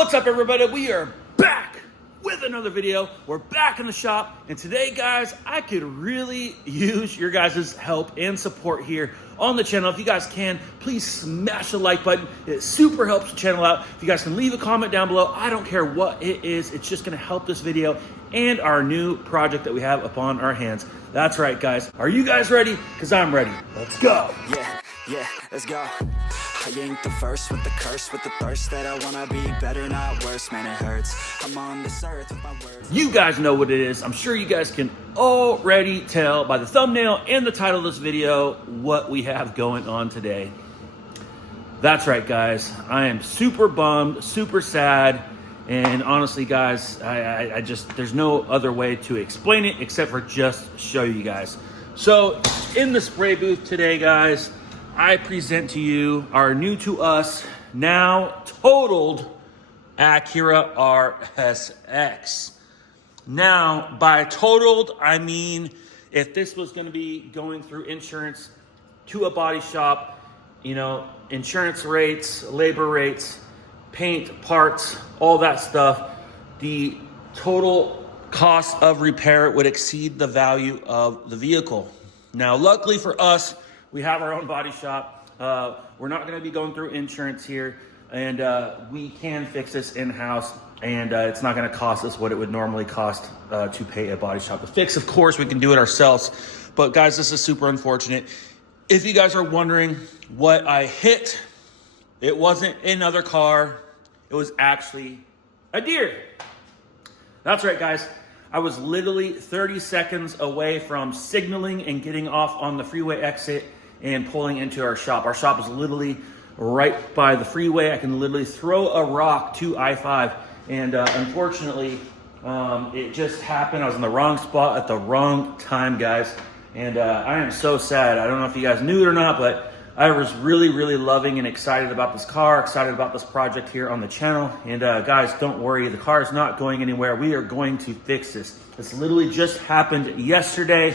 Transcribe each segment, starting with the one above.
What's up, everybody? We are back with another video. We're back in the shop, and today, guys, I could really use your guys' help and support here on the channel. If you guys can, please smash the like button. It super helps the channel out. If you guys can leave a comment down below, I don't care what it is. It's just gonna help this video and our new project that we have upon our hands. That's right, guys. Are you guys ready? Because I'm ready. Let's go. Yeah, let's go. I ain't the first with the curse, with the thirst that I wanna be better, not worse. Man, it hurts. I'm on this earth with my words. You guys know what it is. I'm sure you guys can already tell by the thumbnail and the title of this video what we have going on today. That's right, guys. I am super bummed, super sad, and honestly, guys, I just, there's no other way to explain it except for just show you guys. So in the spray booth today, guys, I present to you our new to us, now totaled Acura Rsx. Now, by totaled, I mean if this was going to be going through insurance to a body shop, you know, insurance rates, labor rates, paint, parts, all that stuff, the total cost of repair would exceed the value of the vehicle. Now, luckily for us, we have our own body shop. We're not going to be going through insurance here, and we can fix this in-house, and it's not going to cost us what it would normally cost to pay a body shop to fix. Of course, we can do it ourselves, but guys, this is super unfortunate. If you guys are wondering what I hit, it wasn't another car. It was actually a deer. That's right, guys. I was literally 30 seconds away from signaling and getting off on the freeway exit and pulling into our shop. Our shop is literally right by the freeway. I can literally throw a rock to I-5. And unfortunately, it just happened. I was in the wrong spot at the wrong time, guys. And I am so sad. I don't know if you guys knew it or not, but I was really, really loving and excited about this car, excited about this project here on the channel. And guys, don't worry, the car is not going anywhere. We are going to fix this. This literally just happened yesterday,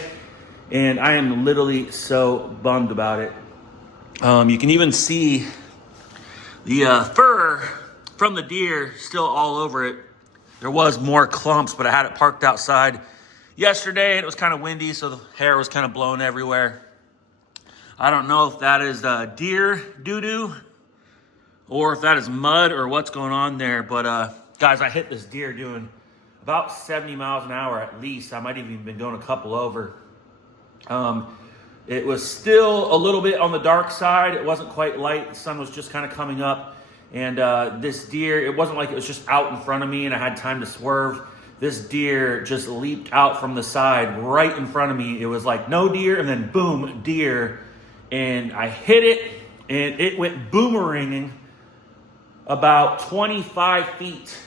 and I am literally so bummed about it. You can even see the fur from the deer still all over it. There was more clumps, but I had it parked outside yesterday, and it was kind of windy, so the hair was kind of blown everywhere. I don't know if that is deer doo-doo or if that is mud or what's going on there. But guys, I hit this deer doing about 70 miles an hour at least. I might have even been going a couple over. It was still a little bit on the dark side. It wasn't quite light. The sun was just kind of coming up. And this deer, it wasn't like it was just out in front of me and I had time to swerve. This deer just leaped out from the side right in front of me. It was like no deer and then boom, deer. And I hit it, and it went boomeranging about 25 feet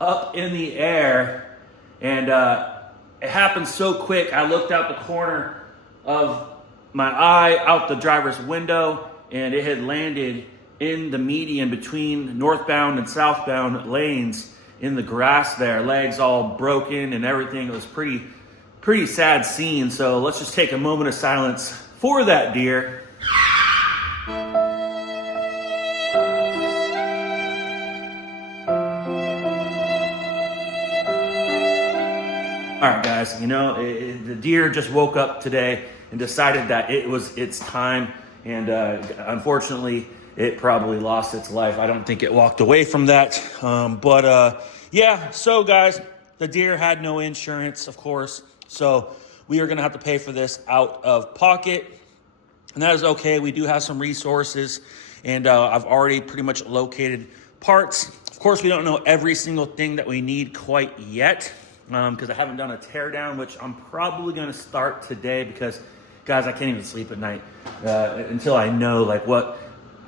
up in the air. And it happened so quick, I looked out the corner of my eye, out the driver's window, and it had landed in the median between northbound and southbound lanes in the grass there. Legs all broken and everything. It was pretty sad scene. So let's just take a moment of silence for that deer. All right, guys, you know, the deer just woke up today and decided that it was its time. And unfortunately, it probably lost its life. I don't think it walked away from that. Yeah, so guys, the deer had no insurance, of course. So we are going to have to pay for this out of pocket. And that is okay. We do have some resources, and I've already pretty much located parts. Of course, we don't know every single thing that we need quite yet because I haven't done a teardown, which I'm probably going to start today because, guys, I can't even sleep at night until I know like what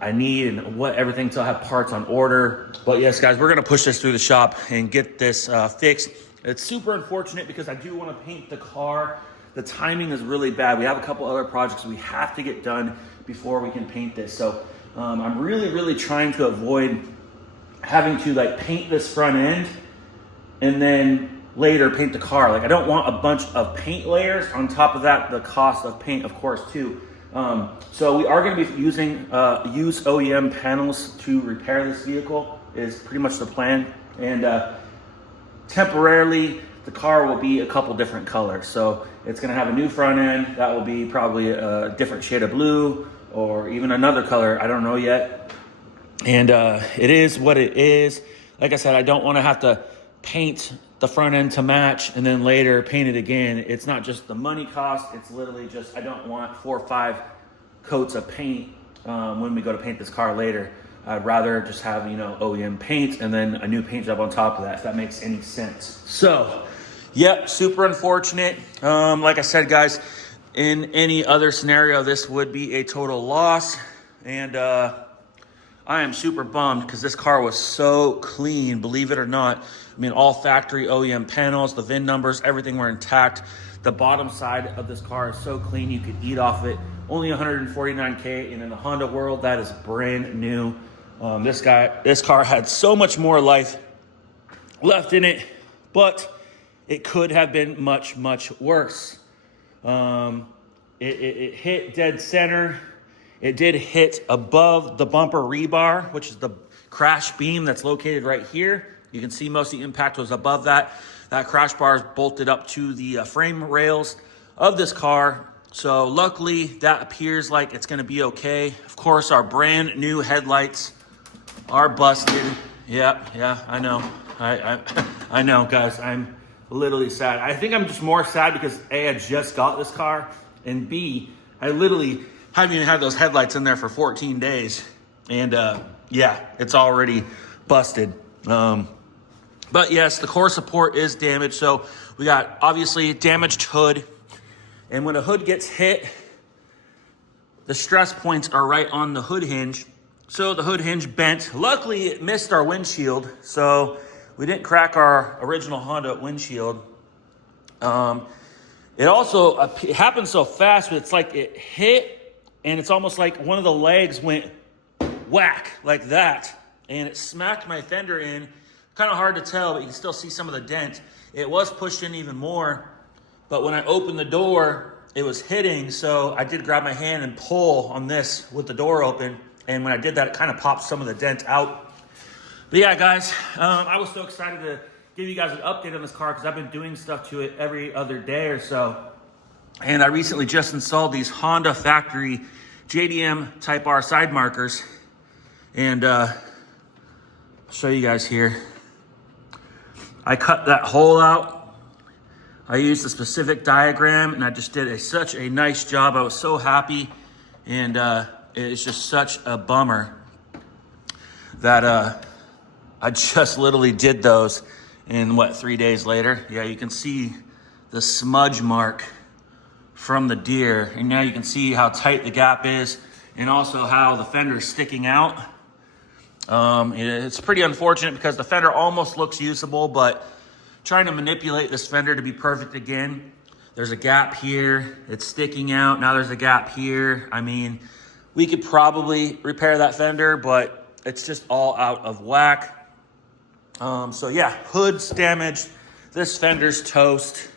I need and what everything, until I have parts on order. But yes, guys, we're going to push this through the shop and get this fixed. It's super unfortunate because I do want to paint the car. The timing is really bad. We have a couple other projects we have to get done before we can paint this. So I'm really, really trying to avoid having to like paint this front end and then later paint the car. Like I don't want a bunch of paint layers. On top of that, the cost of paint, of course, too. So we are going to be using used OEM panels to repair this vehicle. is pretty much the plan. And temporarily, the car will be a couple different colors. So it's gonna have a new front end. That will be probably a different shade of blue or even another color. I don't know yet. And it is what it is. Like I said, I don't wanna have to paint the front end to match and then later paint it again. It's not just the money cost. It's literally just, I don't want 4 or 5 coats of paint when we go to paint this car later. I'd rather just have, you know, OEM paint and then a new paint job on top of that, if that makes any sense. So, yep, super unfortunate. Like I said, guys, in any other scenario, this would be a total loss. And I am super bummed because this car was so clean, believe it or not. I mean, all factory OEM panels, the VIN numbers, everything were intact. The bottom side of this car is so clean, you could eat off it. Only 149K, and in the Honda world, that is brand new. This car had so much more life left in it, but it could have been much, much worse. It hit dead center. It did hit above the bumper rebar, which is the crash beam that's located right here. You can see most of the impact was above that. That crash bar is bolted up to the frame rails of this car. So luckily that appears like it's gonna be okay. Of course, our brand new headlights are busted. Yeah, I know. I know, guys, I'm literally sad. I think I'm just more sad because A, I just got this car, and B, I literally haven't even had those headlights in there for 14 days. And yeah, it's already busted. But yes, the core support is damaged. So we got obviously damaged hood. And when a hood gets hit, the stress points are right on the hood hinge. So the hood hinge bent. Luckily, it missed our windshield. So we didn't crack our original Honda windshield. It also it happened so fast, but it's like it hit and it's almost like one of the legs went whack like that. And it smacked my fender in. Kind of hard to tell, but you can still see some of the dent. It was pushed in even more. But when I opened the door, it was hitting. So I did grab my hand and pull on this with the door open. And when I did that, it kind of popped some of the dent out. But yeah, guys, I was so excited to give you guys an update on this car because I've been doing stuff to it every other day or so. And I recently just installed these Honda factory JDM Type R side markers. And I'll show you guys here. I cut that hole out. I used a specific diagram and I just did such a nice job. I was so happy. And it's just such a bummer that I just literally did those in 3 days later. Yeah, you can see the smudge mark from the deer. And now you can see how tight the gap is and also how the fender is sticking out. It's pretty unfortunate because the fender almost looks usable, but trying to manipulate this fender to be perfect again. There's a gap here, it's sticking out. Now there's a gap here. I mean, we could probably repair that fender, but it's just all out of whack. So yeah, hood's damaged. This fender's toast.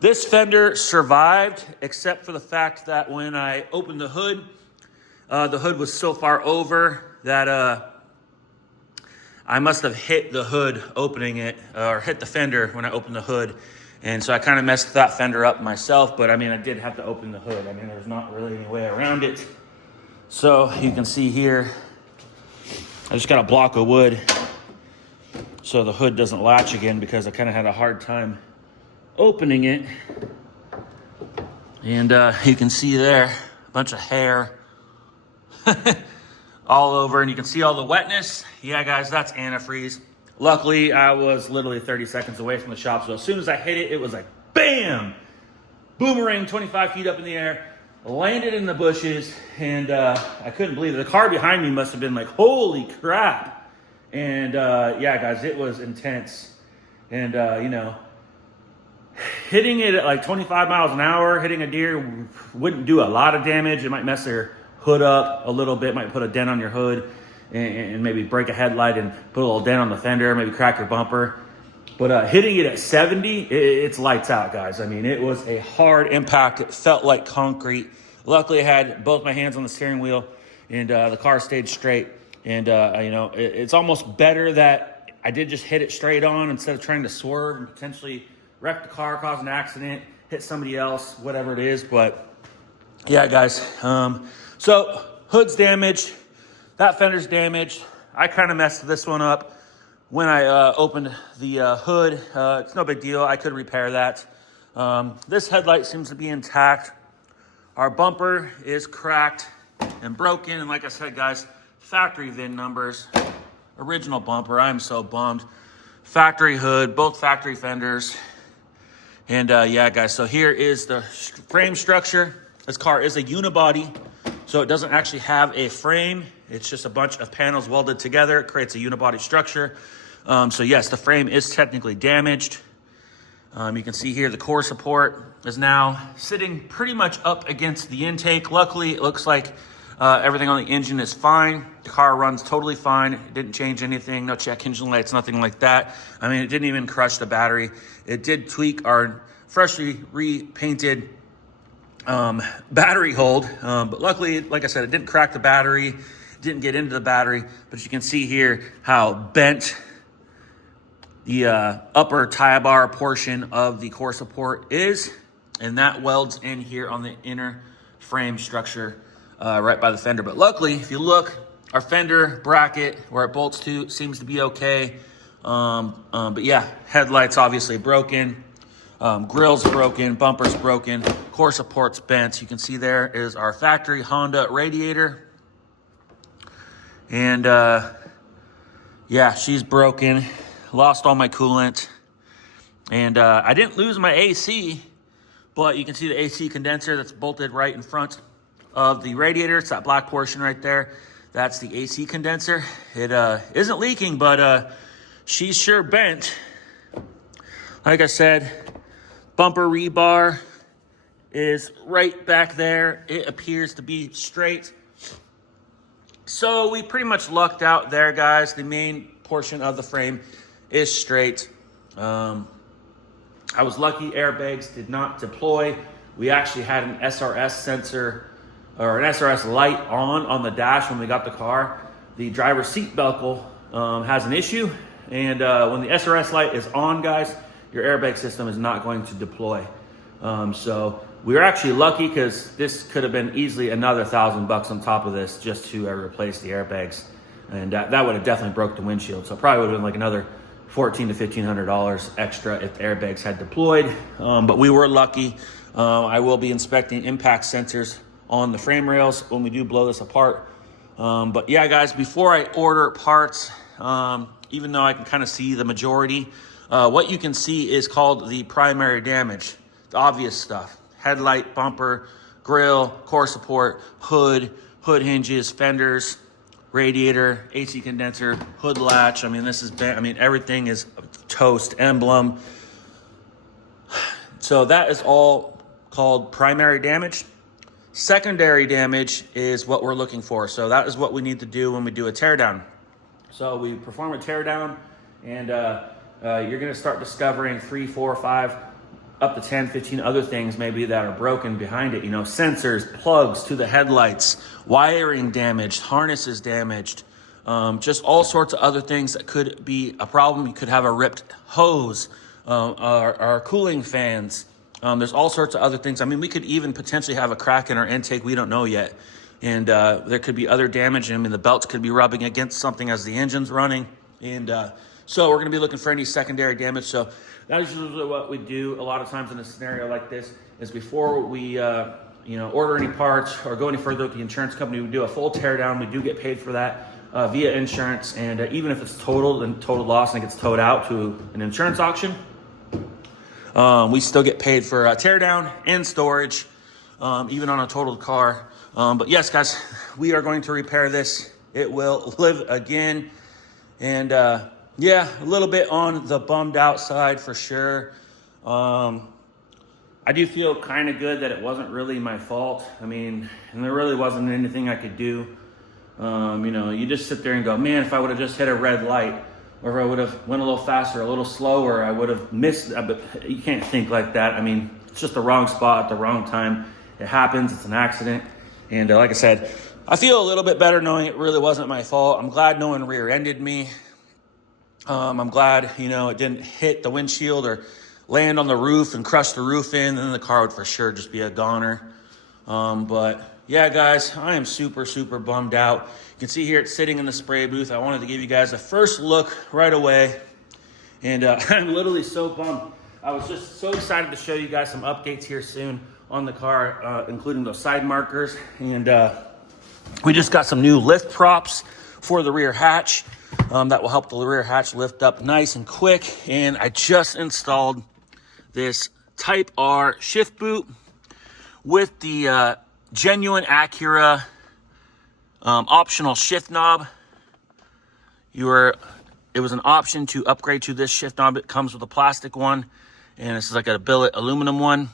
This fender survived, except for the fact that when I opened the hood was so far over that I must have hit the hood opening it, or hit the fender when I opened the hood. And so I kind of messed that fender up myself, but I mean, I did have to open the hood. I mean, there's not really any way around it. So you can see here, I just got a block of wood so the hood doesn't latch again because I kind of had a hard time opening it. And you can see there, a bunch of hair all over, and you can see all the wetness. Yeah, guys, that's antifreeze. Luckily, I was literally 30 seconds away from the shop, so as soon as I hit it, it was like, bam! Boomerang 25 feet up in the air, landed in the bushes, and I couldn't believe it. The car behind me must have been like, holy crap! And yeah, guys, it was intense. And, you know, hitting it at like 25 miles an hour, hitting a deer wouldn't do a lot of damage. It might mess their hood up a little bit, might put a dent on your hood and maybe break a headlight and put a little dent on the fender, maybe crack your bumper. But hitting it at 70, it's lights out, guys. I mean, it was a hard impact. It felt like concrete. Luckily, I had both my hands on the steering wheel and the car stayed straight. And, you know, it's almost better that I did just hit it straight on instead of trying to swerve and potentially wreck the car, cause an accident, hit somebody else, whatever it is. But yeah, guys. So hood's damaged. That fender's damaged. I kind of messed this one up when I opened the hood. It's no big deal. I could repair that. This headlight seems to be intact. Our bumper is cracked and broken. And like I said, guys, factory VIN numbers, original bumper. I'm so bummed. Factory hood, both factory fenders. And yeah, guys, so here is the frame structure. This car is a unibody, so it doesn't actually have a frame. It's just a bunch of panels welded together. It creates a unibody structure. So yes, the frame is technically damaged. You can see here the core support is now sitting pretty much up against the intake. Luckily, it looks like everything on the engine is fine. The car runs totally fine. It didn't change anything, no check engine lights, nothing like that. I mean, it didn't even crush the battery. It did tweak our freshly repainted battery hold, but luckily, like I said, it didn't crack the battery, it didn't get into the battery. But you can see here how bent the upper tie bar portion of the core support is, and that welds in here on the inner frame structure right by the fender. But luckily, if you look, our fender bracket where it bolts to seems to be okay. But yeah, headlights obviously broken. Grill's broken, bumper's broken, core support's bent. You can see there is our factory Honda radiator. And yeah, she's broken. Lost all my coolant. And I didn't lose my AC, but you can see the AC condenser that's bolted right in front of the radiator. It's that black portion right there. That's the AC condenser. It isn't leaking, but she's sure bent. Like I said, bumper rebar is right back there. It appears to be straight. So we pretty much lucked out there, guys. The main portion of the frame is straight. I was lucky airbags did not deploy. We actually had an SRS sensor or an SRS light on the dash when we got the car. The driver's seat buckle has an issue. And when the SRS light is on, guys, your airbag system is not going to deploy. So we were actually lucky because this could have been easily another $1,000 on top of this just to replace the airbags. And that would have definitely broke the windshield. So it probably would have been like another $1,400 to $1,500 extra if the airbags had deployed. But we were lucky. I will be inspecting impact sensors on the frame rails when we do blow this apart. But yeah, guys, before I order parts, even though I can kind of see the majority, what you can see is called the primary damage, the obvious stuff: headlight, bumper, grill, core support, hood hinges, fenders, radiator, AC condenser, hood latch. I mean, this is bad. I mean, everything is toast, emblem. So that is all called primary damage. Secondary damage is what we're looking for. So that is what we need to do when we do a teardown. So we perform a teardown, and you're going to start discovering 3, 4, 5, up to 10, 15 other things maybe that are broken behind it. You know, sensors, plugs to the headlights, wiring damaged, harnesses damaged, just all sorts of other things that could be a problem. You could have a ripped hose, our cooling fans. There's all sorts of other things. I mean, we could even potentially have a crack in our intake. We don't know yet. And there could be other damage. I mean, the belts could be rubbing against something as the engine's running. And so we're going to be looking for any secondary damage. So that is usually what we do a lot of times in a scenario like this, is before we order any parts or go any further with the insurance company, we do a full teardown. We do get paid for that via insurance. And even if it's totaled and total loss and it gets towed out to an insurance auction, we still get paid for teardown and storage, even on a totaled car. But yes, guys, we are going to repair this. It will live again. And yeah, a little bit on the bummed out side for sure. I do feel kind of good that it wasn't really my fault. I mean, and there really wasn't anything I could do. You just sit there and go, man, if I would have just hit a red light, or if I would have went a little faster, a little slower, I would have missed. But you can't think like that. I mean, it's just the wrong spot at the wrong time. It happens. It's an accident. And like I said, I feel a little bit better knowing it really wasn't my fault. I'm glad no one rear-ended me. I'm glad, you know, it didn't hit the windshield or land on the roof and crush the roof in, and then the car would for sure just be a goner. But yeah, guys, I am super, super bummed out. You can see here it's sitting in the spray booth. I wanted to give you guys a first look right away. And I'm literally so bummed. I was just so excited to show you guys some updates here soon on the car, including those side markers. And we just got some new lift props for the rear hatch that will help the rear hatch lift up nice and quick. And I just installed this Type R shift boot with the genuine Acura optional shift knob. It was an option to upgrade to this shift knob. It comes with a plastic one, and this is like a billet aluminum one.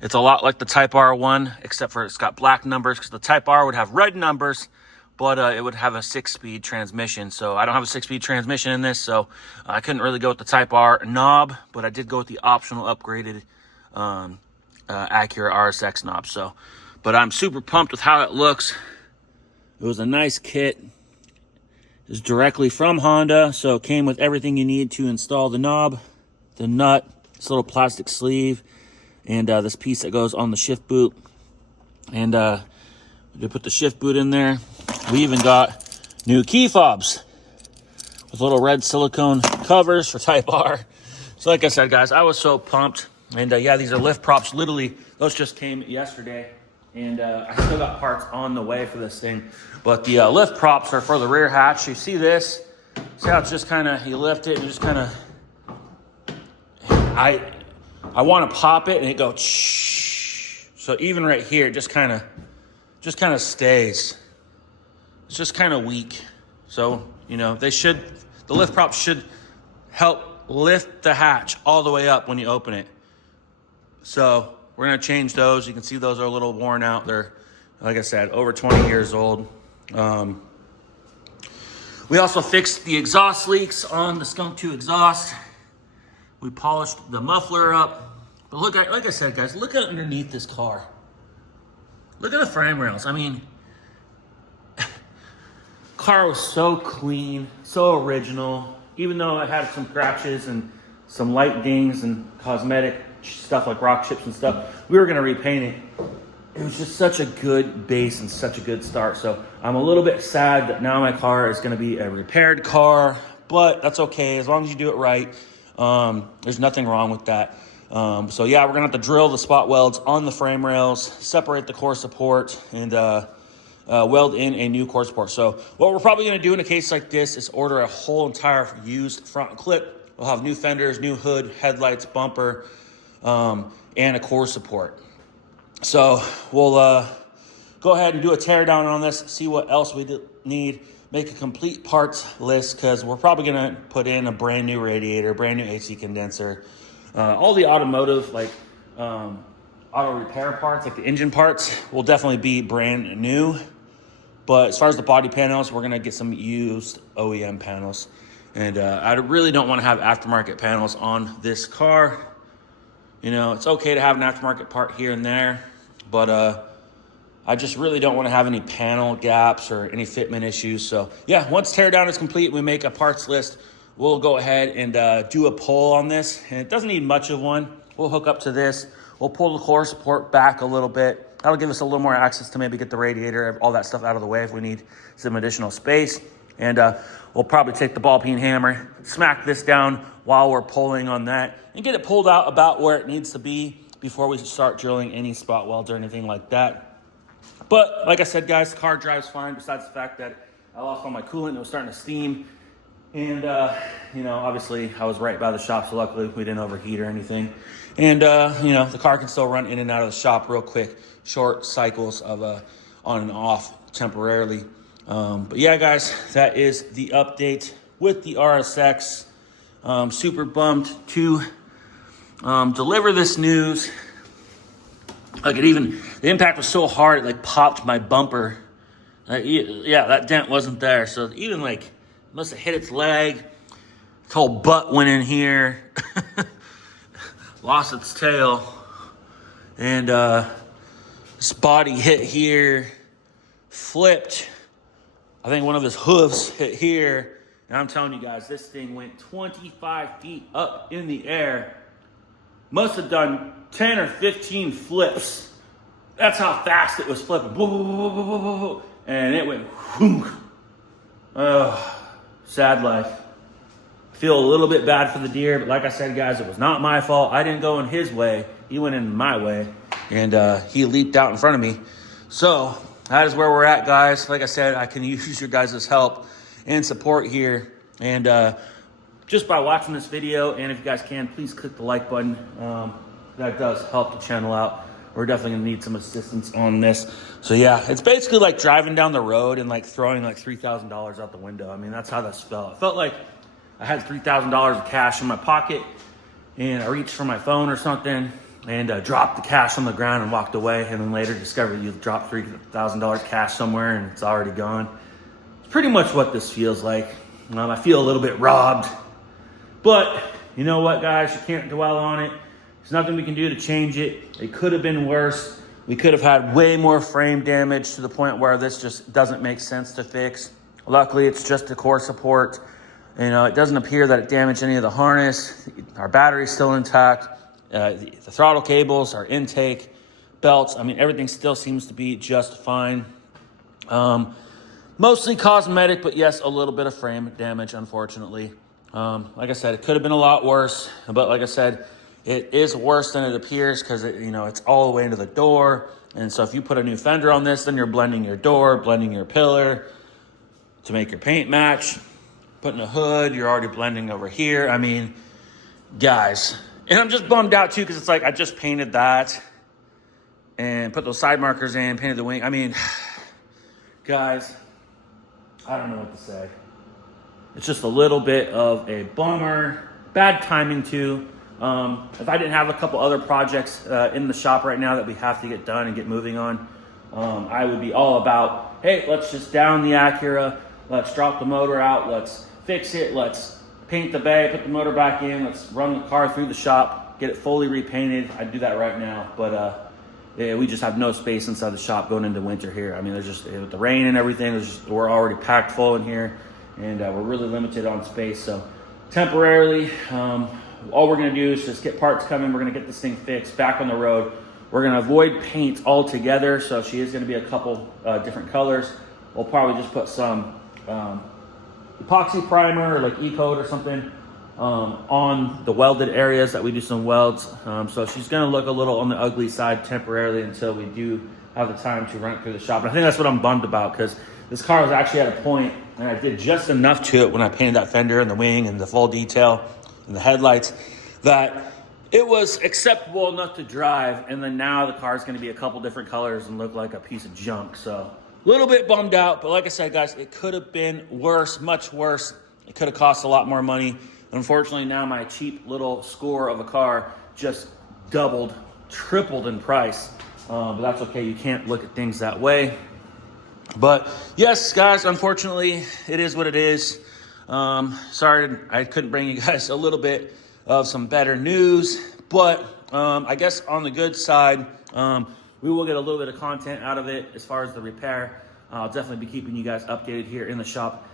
It's a lot like the Type R one, except for it's got black numbers, because the Type R would have red numbers, but it would have a 6-speed transmission. So I don't have a 6-speed transmission in this, so I couldn't really go with the Type R knob, but I did go with the optional upgraded Acura Rsx knob. But I'm super pumped with how it looks. It was a nice kit. It's directly from Honda, so it came with everything you need to install the knob, the nut, this little plastic sleeve, and this piece that goes on the shift boot. And we put the shift boot in there. We even got new key fobs with little red silicone covers for Type R. So like I said, guys, I was so pumped. And yeah, these are lift props. Literally, those just came yesterday. And I still got parts on the way for this thing. But the lift props are for the rear hatch. You see this? See how it's just kind of, you lift it and just kind of, I want to pop it and it goes shh. So even right here, it just kind of stays. It's just kind of weak. So, you know, the lift props should help lift the hatch all the way up when you open it. So we're going to change those. You can see those are a little worn out. They're, like I said, over 20 years old. We also fixed the exhaust leaks on the Skunk 2 exhaust. We polished the muffler up. But look at, like I said, guys, look at underneath this car. Look at the frame rails. I mean, car was so clean, so original. Even though it had some scratches and some light dings and cosmetic stuff like rock chips and stuff, we were going to repaint it. It was just such a good base and such a good start. So I'm a little bit sad that now my car is going to be a repaired car, but that's okay as long as you do it right. There's nothing wrong with that. So yeah, we're going to have to drill the spot welds on the frame rails, separate the core support, and weld in a new core support. So what we're probably going to do in a case like this is order a whole entire used front clip. We'll have new fenders, new hood, headlights, bumper, and a core support. So we'll go ahead and do a tear down on this, see what else we need, make a complete parts list, because we're probably going to put in a brand new radiator, brand new AC condenser. All the automotive, like auto repair parts, like the engine parts, will definitely be brand new. But as far as the body panels, we're going to get some used OEM panels. And I really don't want to have aftermarket panels on this car. You know, it's okay to have an aftermarket part here and there, but I just really don't want to have any panel gaps or any fitment issues. So yeah, once teardown is complete, we make a parts list. We'll go ahead and do a pull on this. And it doesn't need much of one. We'll hook up to this. We'll pull the core support back a little bit. That'll give us a little more access to maybe get the radiator, all that stuff out of the way if we need some additional space. And we'll probably take the ball peen hammer, smack this down while we're pulling on that, and get it pulled out about where it needs to be before we start drilling any spot welds or anything like that. But like I said, guys, the car drives fine, besides the fact that I lost all my coolant and it was starting to steam. And, you know, obviously I was right by the shop, so luckily we didn't overheat or anything. And, you know, the car can still run in and out of the shop real quick, short cycles of on and off temporarily. But yeah, guys, that is the update with the RSX. Super bummed to deliver this news. Like the impact was so hard, it like popped my bumper. Yeah, that dent wasn't there. So even like, must have hit its leg. Its whole butt went in here. Lost its tail. And this body hit here. flipped. I think one of his hooves hit here. And I'm telling you guys, this thing went 25 feet up in the air. Must have done 10 or 15 flips. That's how fast it was flipping. And it went whoom. Sad life. I feel a little bit bad for the deer, but like I said, guys, it was not my fault. I didn't go in his way. He went in my way, and he leaped out in front of me. So that is where we're at, guys. Like I said, I can use your guys' help and support here. And just by watching this video, and if you guys can, please click the like button. That does help the channel out. We're definitely gonna need some assistance on this. So yeah, it's basically like driving down the road and like throwing like $3,000 out the window. I mean, that's how this felt. It felt like I had $3,000 of cash in my pocket, and I reached for my phone or something and dropped the cash on the ground and walked away, and then later discovered you've dropped $3,000 cash somewhere and it's already gone. It's pretty much what this feels like. I feel a little bit robbed, but you know what, guys? You can't dwell on it. There's nothing we can do to change it. It could have been worse. We could have had way more frame damage to the point where this just doesn't make sense to fix. Luckily, it's just a core support. You know, it doesn't appear that it damaged any of the harness. Our battery's still intact. The throttle cables, our intake, belts. I mean, everything still seems to be just fine. Mostly cosmetic, but yes, a little bit of frame damage, unfortunately. Like I said, it could have been a lot worse. But like I said, it is worse than it appears because it's all the way into the door. And so if you put a new fender on this, then you're blending your door, blending your pillar to make your paint match. Putting a hood, you're already blending over here. I mean, guys, and I'm just bummed out too because it's like I just painted that and put those side markers in, painted the wing. I mean, guys, I don't know what to say. It's just a little bit of a bummer. Bad timing too. If I didn't have a couple other projects in the shop right now that we have to get done and get moving on, I would be all about, hey, let's just down the Acura. Let's drop the motor out. Let's fix it. Let's paint the bay, put the motor back in. Let's run the car through the shop, get it fully repainted. I'd do that right now, but yeah, we just have no space inside the shop going into winter here. I mean, there's just, with the rain and everything, we're already packed full in here, and we're really limited on space. So temporarily, all we're gonna do is just get parts coming. We're gonna get this thing fixed, back on the road. We're gonna avoid paint altogether. So she is gonna be a couple different colors. We'll probably just put some epoxy primer or like E-coat or something on the welded areas that we do some welds. So she's gonna look a little on the ugly side temporarily until we do have the time to run it through the shop. And I think that's what I'm bummed about, because this car was actually at a point, and I did just enough to it when I painted that fender and the wing and the full detail and the headlights, that it was acceptable enough to drive. And then now the car is gonna be a couple different colors and look like a piece of junk. So a little bit bummed out, but like I said, guys, it could have been worse, much worse. It could have cost a lot more money. Unfortunately, now my cheap little score of a car just doubled, tripled in price. But that's okay. You can't look at things that way. But yes, guys, unfortunately, it is what it is. Sorry, I couldn't bring you guys a little bit of some better news. But I guess on the good side, we will get a little bit of content out of it as far as the repair. I'll definitely be keeping you guys updated here in the shop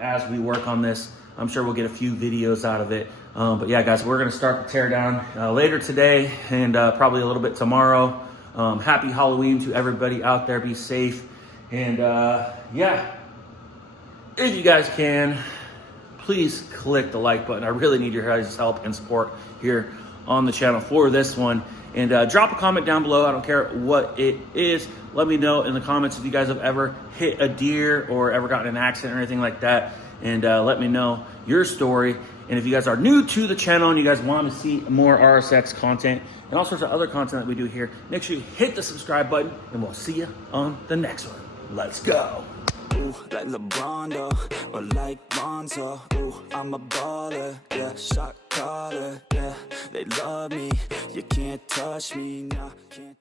as we work on this. I'm sure we'll get a few videos out of it. But yeah, guys, we're gonna start the tear down later today and probably a little bit tomorrow. Happy Halloween to everybody out there. Be safe. And yeah, if you guys can, please click the like button. I really need your guys' help and support here on the channel for this one. And drop a comment down below. I don't care what it is. Let me know in the comments if you guys have ever hit a deer or ever gotten in an accident or anything like that. And let me know your story. And if you guys are new to the channel and you guys want to see more RSX content and all sorts of other content that we do here, make sure you hit the subscribe button, and we'll see you on the next one. Let's go. Ooh, like LeBron, though, or like Lonzo. Ooh, I'm a baller, yeah, shot caller, yeah. They love me, you can't touch me, nah, can't.